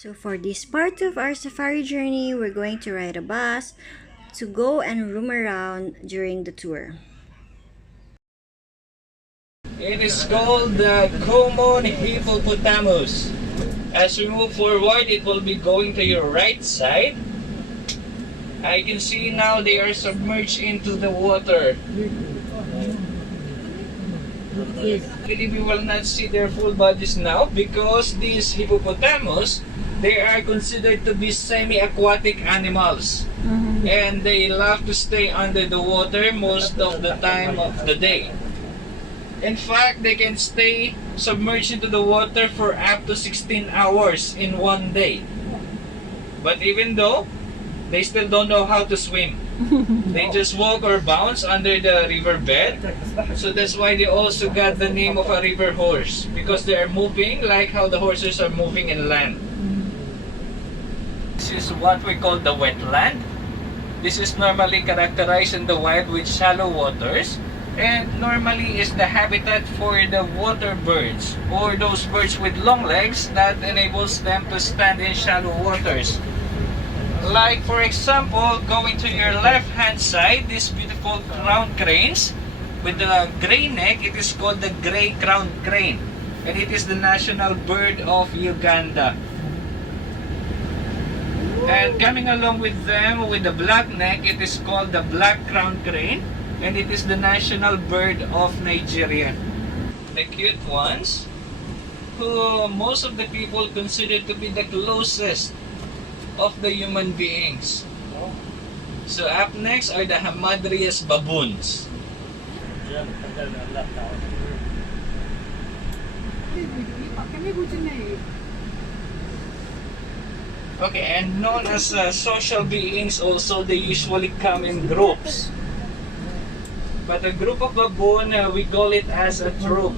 So for this part of our safari journey, we're going to ride a bus to go and roam around during the tour. It is called the common hippopotamus. As we move forward, it will be going to your right side. I can see now they are submerged into the water. I believe you will not see their full bodies now because these hippopotamus, they are considered to be semi-aquatic animals. And they love to stay under the water most of the time of the day. In fact, they can stay submerged into the water for up to 16 hours in one day. But even though, they still don't know how to swim. They just walk or bounce under the riverbed. So that's why they also got the name of a river horse, because they are moving like how the horses are moving in land. This is what we call the wetland. This is normally characterized in the wild with shallow waters, and normally is the habitat for the water birds, or those birds with long legs that enables them to stand in shallow waters. Like for example, going to your left hand side, these beautiful crowned cranes with the gray neck, it is called the gray crowned crane, and it is the national bird of Uganda. And coming along with them with the black neck, it is called the black crowned crane, and it is the national bird of Nigeria. The cute ones, who most of the people consider to be the closest of the human beings. So up next are the Hamadryas baboons. Okay, and known as social beings also, they usually come in groups. But a group of baboon, we call it as a troop.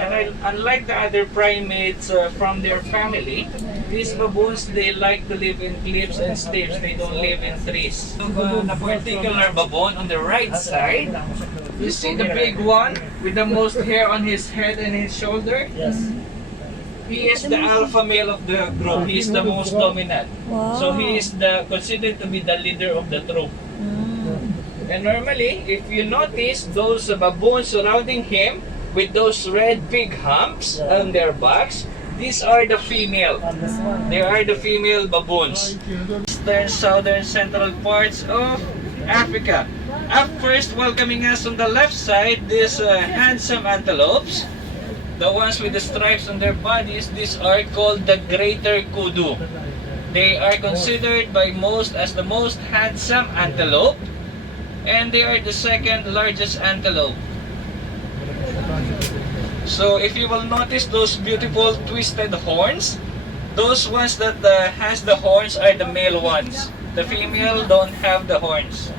And unlike the other primates from their family, these baboons, they like to live in cliffs and steps. They don't live in trees. The particular baboon on the right side, you see the big one with the most hair on his head and his shoulder? Yes. He is the alpha male of the group. He is the most dominant. Wow. So he is considered to be the leader of the troop. And normally, if you notice those baboons surrounding him with those red big humps on their backs, these are the female. They are the female baboons. Eastern, southern, central parts of Africa. Up first, welcoming us on the left side, these handsome antelopes. The ones with the stripes on their bodies, these are called the greater kudu. They are considered by most as the most handsome antelope, and they are the second largest antelope. So if you will notice those beautiful twisted horns, those ones that has the horns are the male ones. The female don't have the horns.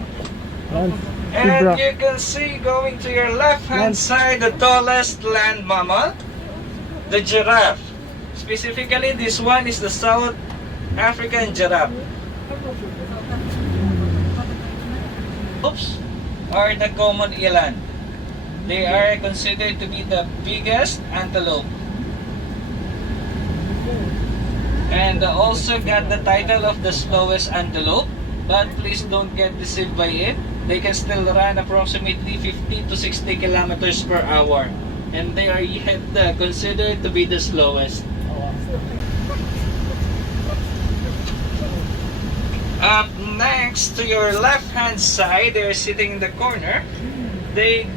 And you can see going to your left hand side, the tallest land mammal, the giraffe. Specifically, this one is the South African giraffe. Oops, are the common eland. They are considered to be the biggest antelope. And also got the title of the slowest antelope, but please don't get deceived by it. They can still run approximately 50 to 60 kilometers per hour, and they are yet considered to be the slowest. Up next, to your left hand side, they're sitting in the corner. They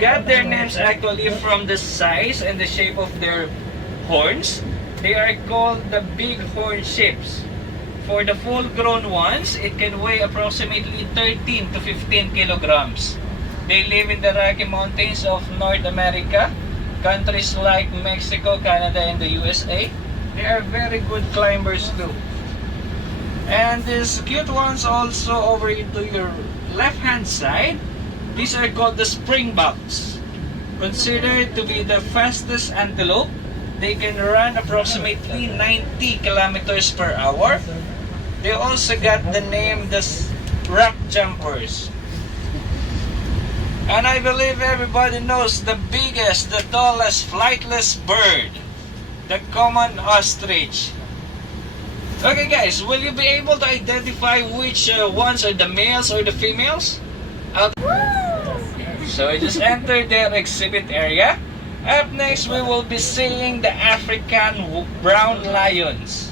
got their names actually from the size and the shape of their horns. They are called the bighorn sheep. For the full-grown ones, it can weigh approximately 13 to 15 kilograms. They live in the Rocky Mountains of North America, countries like Mexico, Canada, and the USA. They are very good climbers too. And these cute ones also over into your left-hand side, these are called the springboks. Considered to be the fastest antelope, they can run approximately 90 kilometers per hour. They also got the name the rock jumpers. And I believe everybody knows the biggest, the tallest, flightless bird, the common ostrich. Okay guys, will you be able to identify which ones are the males or the females? So I just entered their exhibit area. Up next, we will be seeing the African brown lions.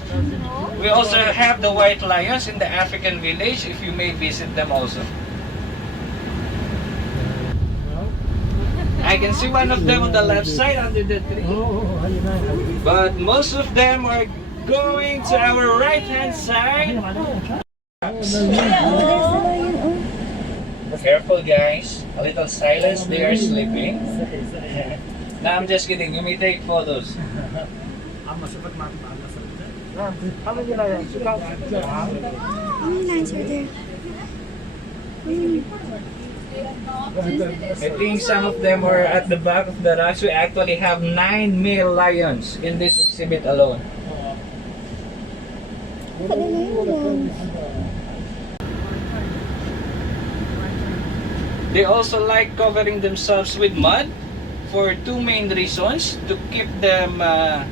We also have the white lions in the African village, if you may visit them also. I can see one of them on the left side under the tree. But most of them are going to our right hand side. Careful guys, a little silence, they are sleeping. No, I'm just kidding, you may take photos. How many lions are there? I think some of them are at the back of the rocks. We actually have 9 male lions in this exhibit alone. They also like covering themselves with mud for two main reasons: to keep them a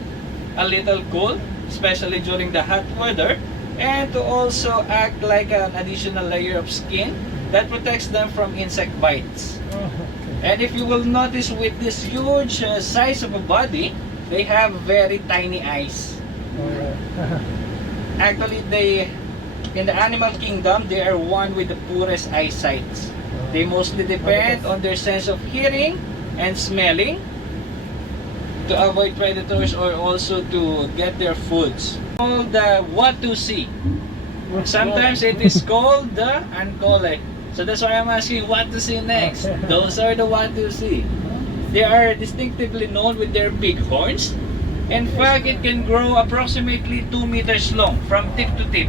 little cool, especially during the hot weather, and to also act like an additional layer of skin that protects them from insect bites. And if you will notice, with this huge size of a body, they have very tiny eyes. Actually, in the animal kingdom, they are one with the poorest eyesight. They mostly depend on their sense of hearing and smelling to avoid predators or also to get their foods. Called the what to see. Sometimes it is called the ankole. So that's why I'm asking what to see next. Those are the what to see. They are distinctively known with their big horns. In fact, it can grow approximately 2 meters long from tip to tip.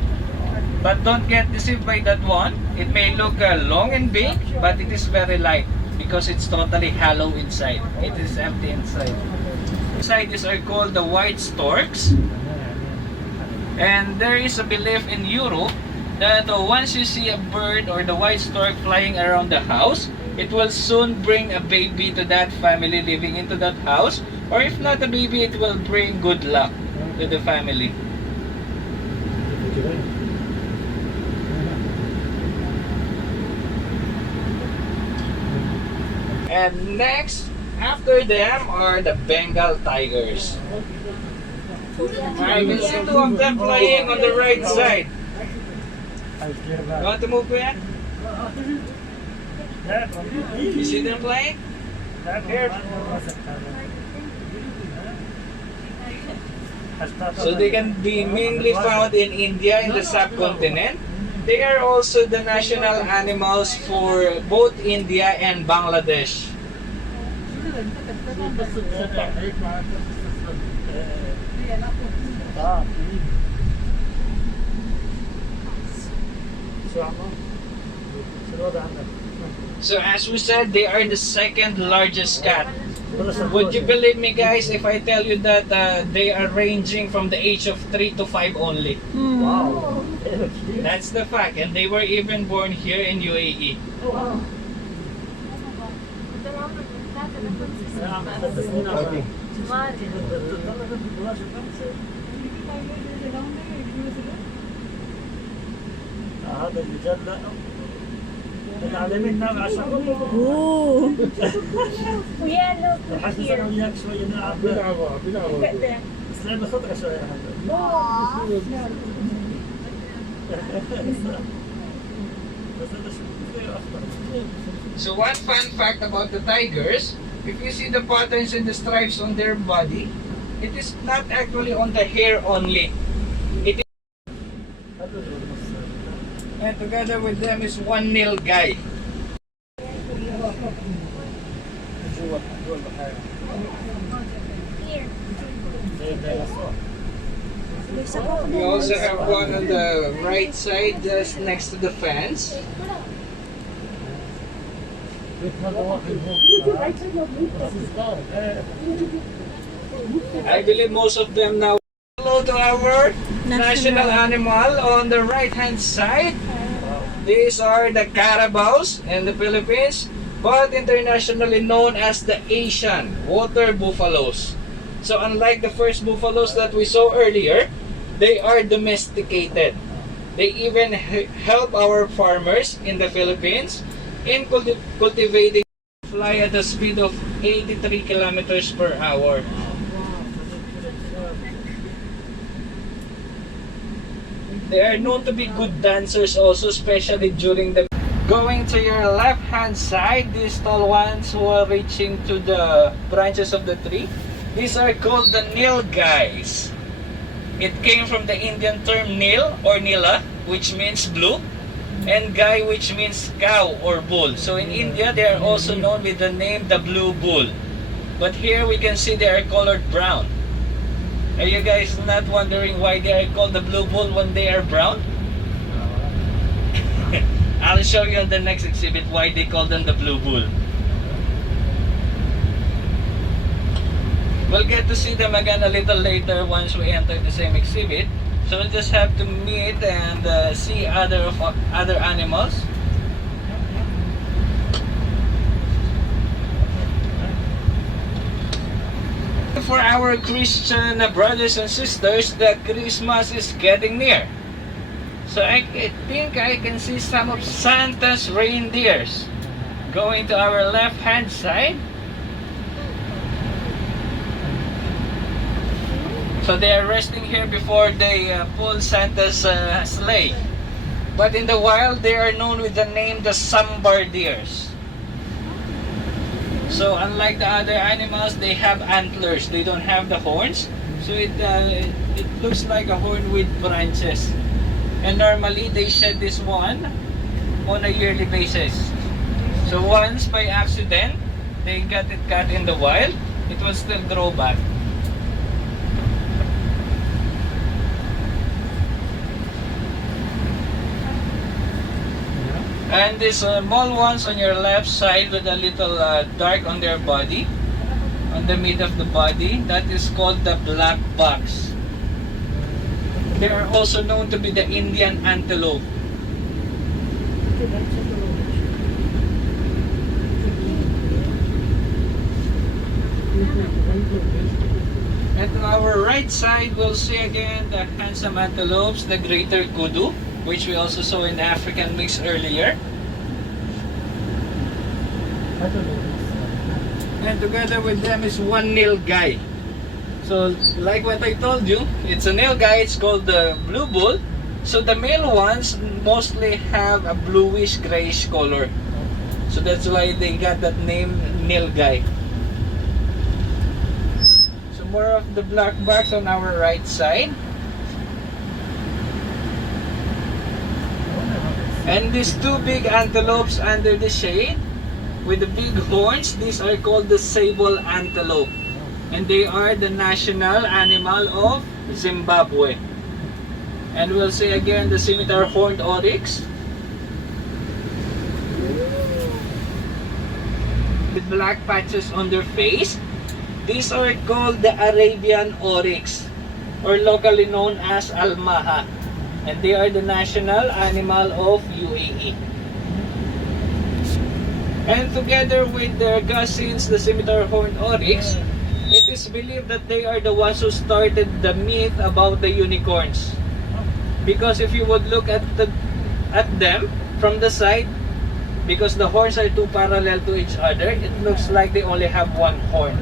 But don't get deceived by that one. It may look long and big, but it is very light because it's totally hollow inside. It is empty inside. Inside these are called the white storks. And there is a belief in Europe that once you see a bird or the white stork flying around the house, it will soon bring a baby to that family living into that house. Or if not a baby, it will bring good luck to the family. And next, after them are the Bengal tigers. I can see two of them flying on the right side. You want to move, Kuya? You see them flying? So they can be mainly found in India, in the subcontinent. They are also the national animals for both India and Bangladesh. So as we said, they are the second largest cat. Would you believe me guys if I tell you that they are ranging from the age of 3 to 5 only? Wow. That's the fact, and they were even born here in UAE. Okay. Ooh. So one fun fact about the tigers, if you see the patterns and the stripes on their body, it is not actually on the hair only. It is, and together with them is one nilgai. We also have one on the right side, just next to the fence. I believe most of them now. Hello to our national animal on the right hand side. These are the carabaos in the Philippines. but internationally known as the Asian water buffaloes. So unlike the first buffaloes that we saw earlier, they are domesticated. They even help our farmers in the Philippines in cultivating, fly at a speed of 83 kilometers per hour. They are known to be good dancers also, especially during the... Going to your left hand side, these tall ones who are reaching to the branches of the tree, these are called the nilgays. It came from the Indian term nil or nila, which means blue, and guy, which means cow or bull. So in India, they are also known with the name the blue bull. But here we can see they are colored brown. Are you guys not wondering why they are called the blue bull when they are brown? I'll show you on the next exhibit why they call them the blue bull. We'll get to see them again a little later once we enter the same exhibit. So we'll just have to meet and see other animals. For our Christian brothers and sisters, the Christmas is getting near. So I think I can see some of Santa's reindeers going to our left hand side. So they are resting here before they pull Santa's sleigh. But in the wild, they are known with the name the sambar deers. So unlike the other animals, they have antlers. They don't have the horns. So it looks like a horn with branches. And normally they shed this one on a yearly basis. So once by accident, they got it cut in the wild, it will still grow back. And these small ones on your left side with a little dark on their body, on the mid of the body, that is called the black box. They are also known to be the Indian antelope. And to our right side, we'll see again the handsome antelopes, the greater kudu, which we also saw in the African mix earlier. And together with them is one nilgai. So like what I told you, it's a nilgai, it's called the blue bull. So the male ones mostly have a bluish grayish color. So that's why they got that name nilgai. So more of the black box on our right side. And these two big antelopes under the shade with the big horns, these are called the sable antelope. And they are the national animal of Zimbabwe. And we'll see again the scimitar horned oryx with black patches on their face. These are called the Arabian oryx, or locally known as almaha. And they are the national animal of UAE. And together with their cousins, the scimitar horned oryx, it is believed that they are the ones who started the myth about the unicorns. Because if you would look at them from the side, because the horns are too parallel to each other, it looks like they only have one horn.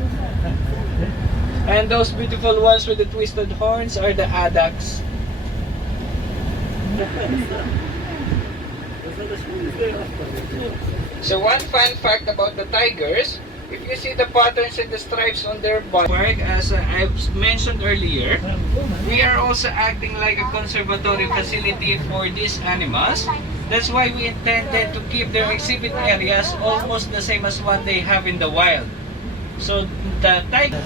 And those beautiful ones with the twisted horns are the addax. So one fun fact about the tigers, if you see the patterns and the stripes on their body, as I've mentioned earlier, we are also acting like a conservatory facility for these animals. That's why we intended to keep their exhibit areas almost the same as what they have in the wild. So the tigers,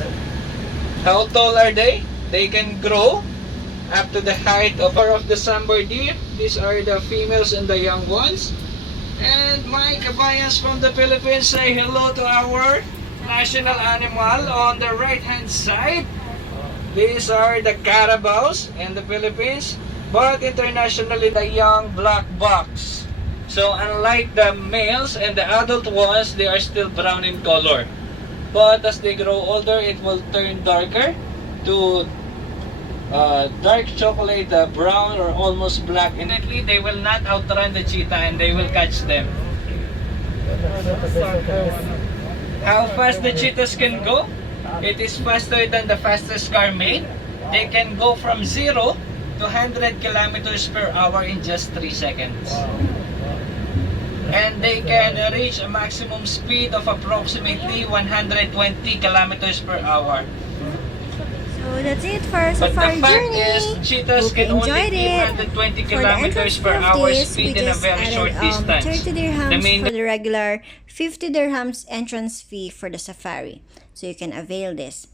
how tall are they? They can grow up to the height of the sambar deer. These are the females and the young ones. And my kabayans from the Philippines, say hello to our national animal on the right hand side. These are the carabaos in the Philippines, but internationally the young black box. So unlike the males and the adult ones, they are still brown in color. But as they grow older, it will turn darker to dark chocolate, brown, or almost black. Definitely, they will not outrun the cheetah and they will catch them. How fast the cheetahs can go? It is faster than the fastest car made. They can go from 0 to 100 kilometers per hour in just 3 seconds. And they can reach a maximum speed of approximately 120 kilometers per hour. So that's it for our But the safari fact journey. is, cheetahs Hope can you only enjoyed be it. 120 For the kilometers entrance per fee of hour this, speed we in a just very short added distance. 30 dirhams The main for the regular, 50 dirhams entrance fee for the safari. So you can avail this.